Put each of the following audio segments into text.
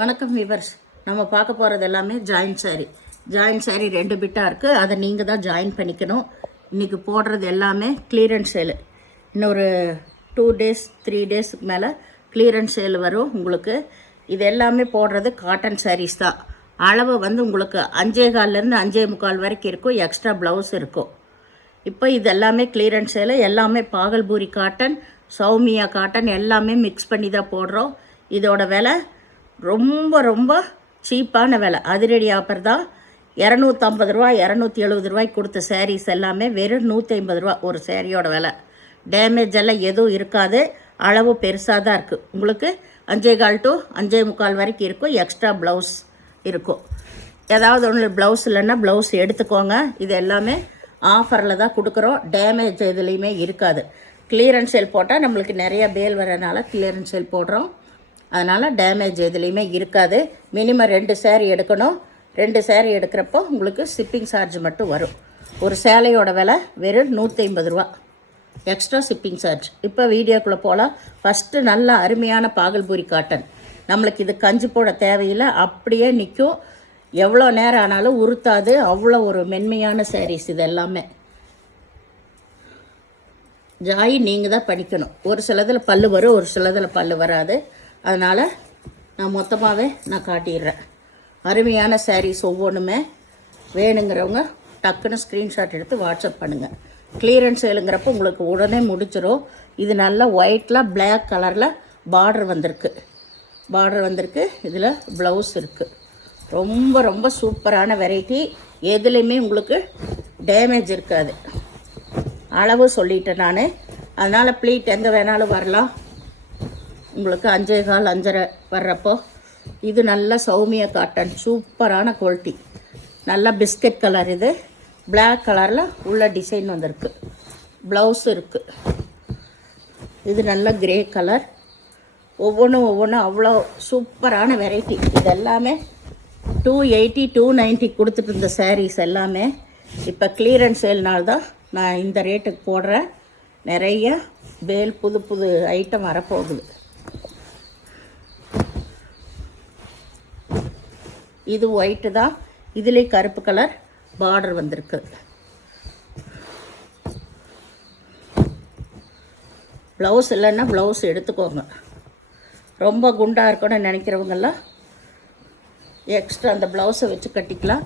வணக்கம் விவர்ஸ். நம்ம பார்க்க போகிறது எல்லாமே ஜாயின் சாரீ 2 பிட்டாக இருக்குது. அதை நீங்கள் தான் ஜாயின் பண்ணிக்கணும். இன்றைக்கி போடுறது எல்லாமே கிளியரன்ஸ் சேலு. இன்னொரு 2 days 3 daysக்கு மேலே கிளியரன்ஸ் சேல் வரும் உங்களுக்கு. இது எல்லாமே போடுறது காட்டன் சாரீஸ் தான். அளவு வந்து உங்களுக்கு 5.25 5.25 வரைக்கும் இருக்கும். எக்ஸ்ட்ரா ப்ளவுஸ் இருக்கும். இப்போ இது எல்லாமே கிளியரன்ஸ் சேலு. எல்லாமே பாகல்பூரி காட்டன், சௌமியா காட்டன் எல்லாமே மிக்ஸ் பண்ணி தான் போடுறோம். இதோட விலை ரொம்ப ரொம்ப சீப்பான விலை. அதிரடி ஆஃபர் தான். 250 ரூபா 270 ரூபாய்க்கு கொடுத்த சாரீஸ் எல்லாமே வெறும் 150 ரூபா ஒரு சாரியோட விலை. டேமேஜ் எல்லாம் எதுவும் இருக்காது. அளவு பெருசாக தான் இருக்குது. உங்களுக்கு 5.25 to 5.25 வரைக்கும் இருக்கும். எக்ஸ்ட்ரா ப்ளவுஸ் இருக்கும். ஏதாவது ஒன்று ப்ளவுஸ் இல்லைன்னா ப்ளவுஸ் எடுத்துக்கோங்க. இது எல்லாமே ஆஃபரில் தான் கொடுக்குறோம். டேமேஜ் எதுலேயுமே இருக்காது. கிளியரன்ஸ் சேல் போட்டால் நம்மளுக்கு நிறைய பேல் வரனால கிளியரன்ஸ் சேல் போடுறோம். அதனால் டேமேஜ் எதுலேயுமே இருக்காது. மினிமம் 2 saree எடுக்கணும். 2 saree எடுக்கிறப்போ உங்களுக்கு ஷிப்பிங் சார்ஜ் மட்டும் வரும். ஒரு சேலையோட விலை வெறும் 150 ரூபா எக்ஸ்ட்ரா ஷிப்பிங் சார்ஜ். இப்போ வீடியோக்குள்ளே போகலாம். ஃபஸ்ட்டு நல்ல அருமையான பாகல்பூரி காட்டன். நம்மளுக்கு இது கஞ்சி போட தேவையில்லை, அப்படியே நிற்கும். எவ்வளோ நேரம் ஆனாலும் உறுத்தாது. அவ்வளோ ஒரு மென்மையான சாரீஸ் இது எல்லாமே. ஜாயி நீங்கள் தான் பண்ணிக்கணும். ஒரு சிலதில் பல்லு வரும், ஒரு சிலதில் பல்லு வராது. அதனால் நான் மொத்தமாகவே காட்டிடுறேன். அருமையான சாரீஸ் ஒவ்வொன்றுமே. வேணுங்கிறவங்க டக்குன்னு ஸ்க்ரீன்ஷாட் எடுத்து வாட்ஸ்அப் பண்ணுங்கள். கிளியரன்ஸ் சேலுங்கிறப்போ உங்களுக்கு உடனே முடிச்சிடும். இது நல்லா ஒயிட்டில் பிளாக் கலரில் பார்டர் வந்திருக்கு. இதில் ப்ளவுஸ் இருக்குது. ரொம்ப ரொம்ப சூப்பரான வெரைட்டி. எதுலேயுமே உங்களுக்கு டேமேஜ் இருக்காது. அளவு சொல்லிட்டேன் நான். அதனால் ப்ளீட் எங்கே வேணாலும் வரலாம். உங்களுக்கு 5.25 5.5 வர்றப்போ இது நல்ல சௌமியா காட்டன். சூப்பரான குவாலிட்டி. நல்லா பிஸ்கட் கலர். இது பிளாக் கலரில் உள்ள டிசைன் வந்திருக்கு. ப்ளவுஸ் இருக்குது. இது நல்ல கிரே கலர். ஒவ்வொன்றும் அவ்வளோ சூப்பரான வெரைட்டி. இது எல்லாமே 280 290 கொடுத்துட்டு இருந்த சாரீஸ் எல்லாமே இப்போ கிளியரன்ஸ் சேல்னால்தான் நான் இந்த ரேட்டுக்கு போடுறேன். நிறைய பேல் புது ஐட்டம் வரப்போகுது. இது ஒயிட்டு தான். இதிலே கருப்பு கலர் பார்டர் வந்திருக்கு. ப்ளவுஸ் இல்லைன்னா ப்ளவுஸ் எடுத்துக்கோங்க. ரொம்ப குண்டாக இருக்கணும்னு நினைக்கிறவங்கெல்லாம் எக்ஸ்ட்ரா அந்த ப்ளவுஸை வச்சு கட்டிக்கலாம்.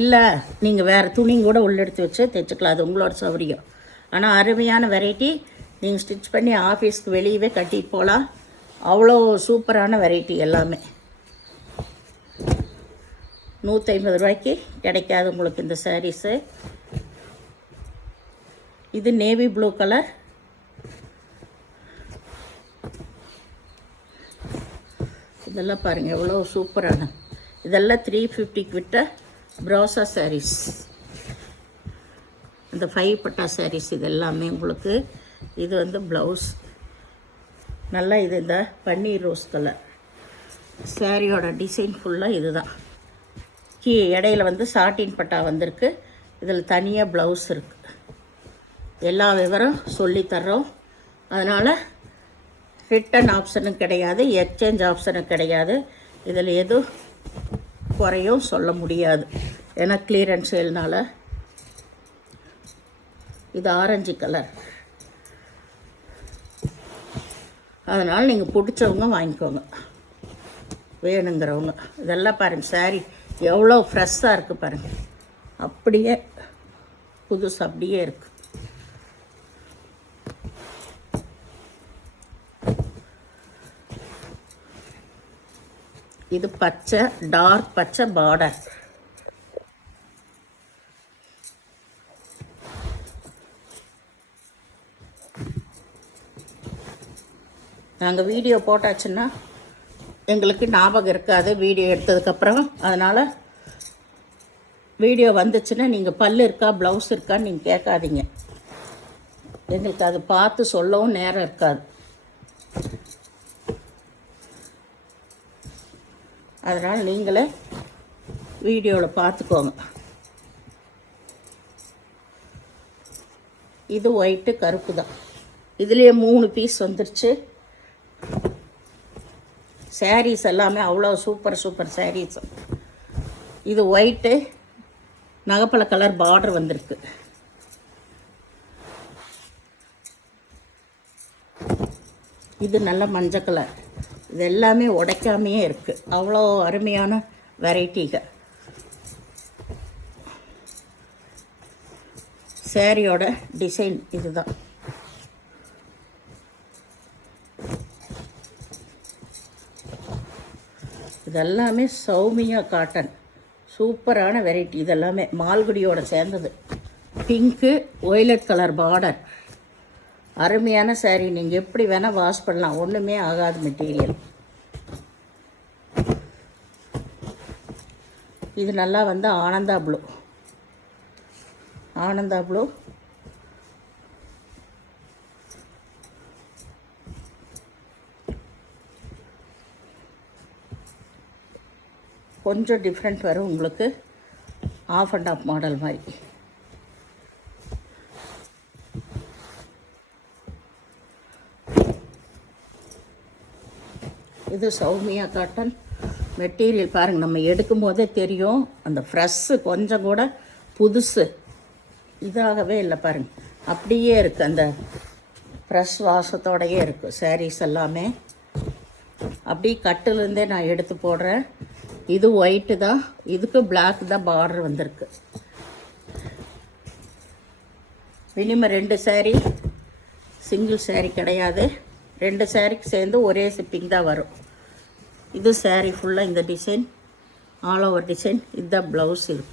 இல்லை நீங்கள் வேறு துணி கூட உள்ளெடுத்து வச்சு தைச்சிக்கலாம். அது உங்களோட சௌகரியம். ஆனால் அருமையான வெரைட்டி. நீங்கள் ஸ்டிச் பண்ணி ஆஃபீஸ்க்கு வெளியவே கட்டிட்டு போகலாம். அவ்வளோ சூப்பரான வெரைட்டி எல்லாமே. 150 ரூபாய்க்கு கிடைக்காது உங்களுக்கு இந்த சாரீஸு. இது நேவி ப்ளூ கலர். இதெல்லாம் பாருங்கள் எவ்வளோ சூப்பரான. இதெல்லாம் 350 விட்ட ப்ரோசா சாரீஸ். இந்த 5 பட்டா சாரீஸ் இது எல்லாமே உங்களுக்கு. இது வந்து ப்ளவுஸ் நல்லா. இது இந்த பன்னீர் ரோஸ் கலர். சாரியோட டிசைன் ஃபுல்லாக இது தான். இடையில வந்து சாட்டின் பட்டா வந்திருக்கு. இதில் தனியாக ப்ளவுஸ் இருக்குது. எல்லா விவரம் சொல்லித்தர்றோம். அதனால் ரிட்டன் ஆப்ஷனும் கிடையாது, எக்ஸ்சேஞ்ச் ஆப்ஷனும் கிடையாது. இதில் எதுவும் குறையும் சொல்ல முடியாது. ஏன்னா கிளியரன்ஸ் சேல்னால். இது ஆரஞ்சு கலர். அதனால் நீங்கள் பிடிச்சவங்க வாங்கிக்கோங்க. வேணுங்கிறவங்க. இதெல்லாம் பாருங்கள் சாரீ எவ்வளோ ஃப்ரெஷ்ஷாக இருக்குது பாருங்கள். அப்படியே புதுசு அப்படியே இருக்குது. இது பச்சை, டார்க் பச்சை பார்டர். நாங்கள் வீடியோ போட்டாச்சுன்னா எங்களுக்கு ஞாபகம் இருக்காது வீடியோ எடுத்ததுக்கப்புறம். அதனால் வீடியோ வந்துச்சுன்னா நீங்கள் பல்லு இருக்கா ப்ளவுஸ் இருக்கான்னு நீங்கள் கேட்காதீங்க. எங்களுக்கு அது பார்த்து சொல்லவும் நேரம் இருக்காது. அதனால் நீங்களே வீடியோவில் பார்த்துக்கோங்க. இது ஒயிட்டு கருப்பு தான். இதுலேயே 3 பீஸ் வந்துருச்சு. சாரீஸ் எல்லாமே அவ்வளோ சூப்பர் சூப்பர் சாரீஸ். இது ஒயிட்டு நகைப்பழ கலர் பார்டர் வந்திருக்கு. இது நல்ல மஞ்சள் கலர். இது எல்லாமே உடைக்காமையே இருக்குது. அவ்வளோ அருமையான வெரைட்டிகள். சாரியோட டிசைன் இதுதான். இதெல்லாமே சௌமியா காட்டன், சூப்பரான வெரைட்டி. இதெல்லாமே மால்குடியோட சேர்ந்தது. பிங்க்கு ஒய்லட் கலர் பார்டர், அருமையான சாரீ. நீங்கள் எப்படி வேணால் வாஷ் பண்ணலாம், ஒன்றுமே ஆகாத மெட்டீரியல். இது நல்லா வந்து ஆனந்தா ப்ளூ. ஆனந்தா ப்ளூ கொஞ்சம் டிஃப்ரெண்ட் வரும் உங்களுக்கு, ஆஃப் அண்ட் ஆஃப் மாடல் மாதிரி. இது சௌமியா காட்டன் மெட்டீரியல். பாருங்கள், நம்ம எடுக்கும் போதே தெரியும் அந்த ஃப்ரெஷ்ஷு கொஞ்சம் கூட புதுசு இதாகவே இல்லை. பாருங்கள், அப்படியே இருக்குது, அந்த ஃப்ரெஷ் வாசத்தோடையே இருக்குது. சாரீஸ் எல்லாமே அப்படி கட்டுலேருந்தே நான் எடுத்து போடுறேன். இது ஒயிட்டு தான், இதுக்கு பிளாக் தான் பார்டர் வந்திருக்கு. மினிமம் 2 சாரீ, சிங்கிள் சாரீ கிடையாது. 2 சாரீக்கு சேர்ந்து ஒரே ஷிப்பிங் தான் வரும். இது சாரீ ஃபுல்லாக இந்த டிசைன், ஆல் ஓவர் டிசைன். இதுதான் ப்ளவுஸ். இது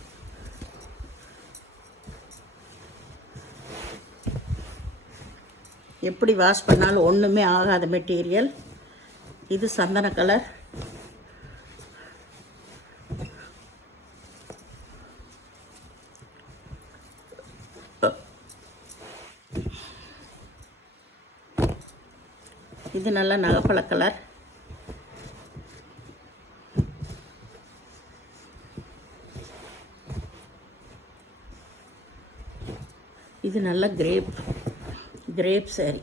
எப்படி வாஷ் பண்ணாலும் ஒன்றுமே ஆகாத மெட்டீரியல். இது சந்தன கலர். இது நல்ல நகைப்பழ கலர். இது நல்ல கிரேப் சாரி.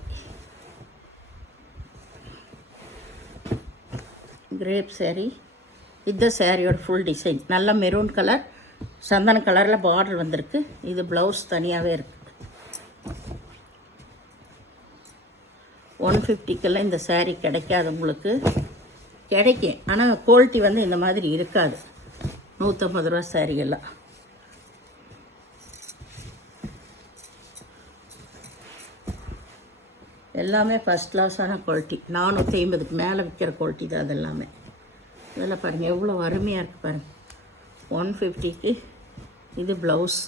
கிரேப் சாரி. இதுதான் சாரியோட ஃபுல் டிசைன். நல்ல மெரூன் கலர், சந்தன கலரில் பார்டர் வந்திருக்கு. இது ப்ளவுஸ் தனியாகவே இருக்குது. 150க்கெல்லாம் இந்த சாரீ கிடைக்காது உங்களுக்கு. கிடைக்கும், ஆனால் குவாலிட்டி வந்து இந்த மாதிரி இருக்காது. 150 ரூபா சாரீ எல்லாம். எல்லாமே ஃபஸ்ட் கிளாஸான குவாலிட்டி. 450க்கு மேலே விற்கிற குவாலிட்டி தான் அது எல்லாமே. இதெல்லாம் பாருங்கள் எவ்வளோ அருமையாக இருக்குது பாருங்கள். 150க்கு இது ப்ளவுஸ்.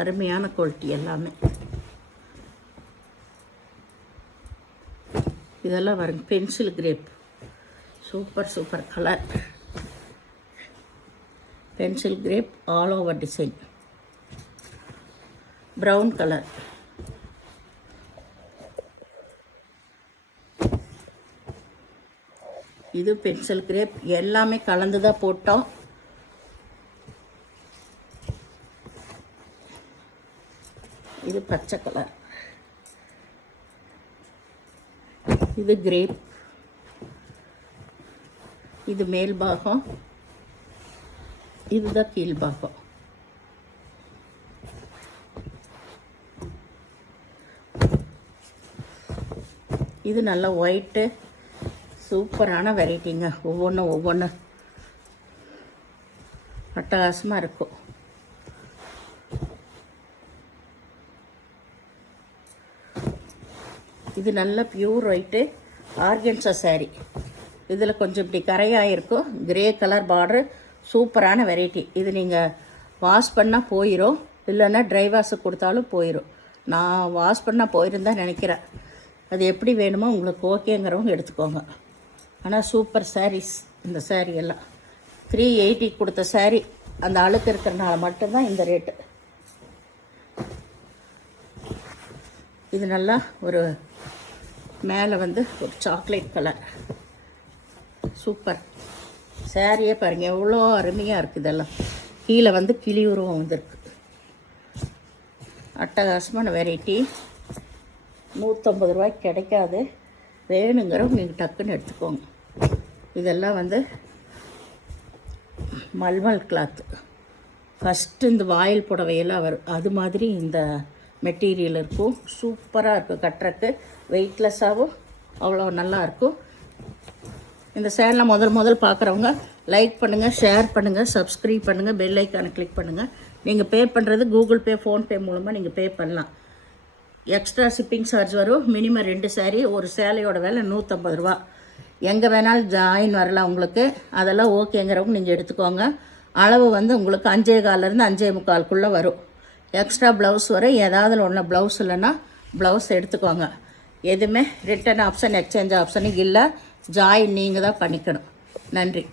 அருமையான குவாலிட்டி எல்லாமே. இதெல்லாம் பாருங்க, pencil grape, super colour. Pencil grape all over design. Brown colour. இது பென்சில் கிரேப். எல்லாமே கலந்து தான் போட்டோம். இது பச்சை கலர். இது கிரேப். இது மேல் பாகம், இதுதான் கீழ் பாகம். இது நல்ல ஒயிட்டு, சூப்பரான வெரைட்டிங்க. ஒவ்வொன்று அட்டகாசமாக இருக்கும். இது நல்ல பியூர் ஒயிட்டு ஆர்கன்சா சாரீ. இதில் கொஞ்சம் இப்படி கரையாக இருக்கும். கிரே கலர் பார்டர், சூப்பரான வெரைட்டி. இது நீங்கள் வாஷ் பண்ணால் போயிடும், இல்லைன்னா ட்ரை வாஷ் கொடுத்தாலும் போயிடும். நான் வாஷ் பண்ணால் போயிருந்தான் நினைக்கிறேன். அது எப்படி வேணுமோ உங்களுக்கு ஓகேங்கிறவங்க எடுத்துக்கோங்க. ஆனால் சூப்பர் சாரீஸ் இந்த சாரீ எல்லாம். 380 கொடுத்த சாரீ, அந்த அழுக்கு இருக்கிறனால மட்டும்தான் இந்த ரேட்டு. இது நல்லா ஒரு மேலே வந்து ஒரு சாக்லேட் கலர், சூப்பர் சாரியே பாருங்கள் எவ்வளோ அருமையாக இருக்குது. இதெல்லாம் கீழே வந்து கிளி உருவம் வந்துருக்கு. அட்டகாசமான வெரைட்டி. 150 ரூபாய்க்கு கிடைக்காது. வேணுங்கிறவங்க நீங்கள் டக்குன்னு எடுத்துக்கோங்க. இதெல்லாம் வந்து மல்மல் கிளாத்து. ஃபஸ்ட்டு இந்த வாயில் புடவையெல்லாம் வரும், அது மாதிரி இந்த மெட்டீரியல் இருக்கும். சூப்பராக இருக்கும், கட்டுறக்கு வெயிட்லெஸ்ஸாகவும் அவ்வளோ நல்லாயிருக்கும். இந்த சேனலை முதல் பார்க்குறவங்க லைக் பண்ணுங்கள், ஷேர் பண்ணுங்கள், சப்ஸ்கிரைப் பண்ணுங்கள், பெல் ஐக்கானை கிளிக் பண்ணுங்கள். நீங்கள் பே பண்ணுறது கூகுள் பே, ஃபோன்பே மூலமாக நீங்கள் பே பண்ணலாம். எக்ஸ்ட்ரா ஷிப்பிங் சார்ஜ் வரும். மினிமம் 2 saree, ஒரு சேலையோட விலை 150 ரூபா. எங்கே வேணாலும் ஜாயின் வரலாம் உங்களுக்கு. அதெல்லாம் ஓகேங்கிறவங்க நீங்கள் எடுத்துக்கோங்க. அளவு வந்து உங்களுக்கு 5.25 5.25 வரும். எக்ஸ்ட்ரா ப்ளவுஸ் வரும். ஏதாவது ஒன்று ப்ளவுஸ் இல்லைன்னா ப்ளவுஸ் எடுத்துக்கோங்க. எதுவுமே ரிட்டன் ஆப்ஷன், எக்ஸ்சேஞ்ச் ஆப்ஷனும் இல்லை. ஜாயின் நீங்கள் தான் பண்ணிக்கணும். நன்றி.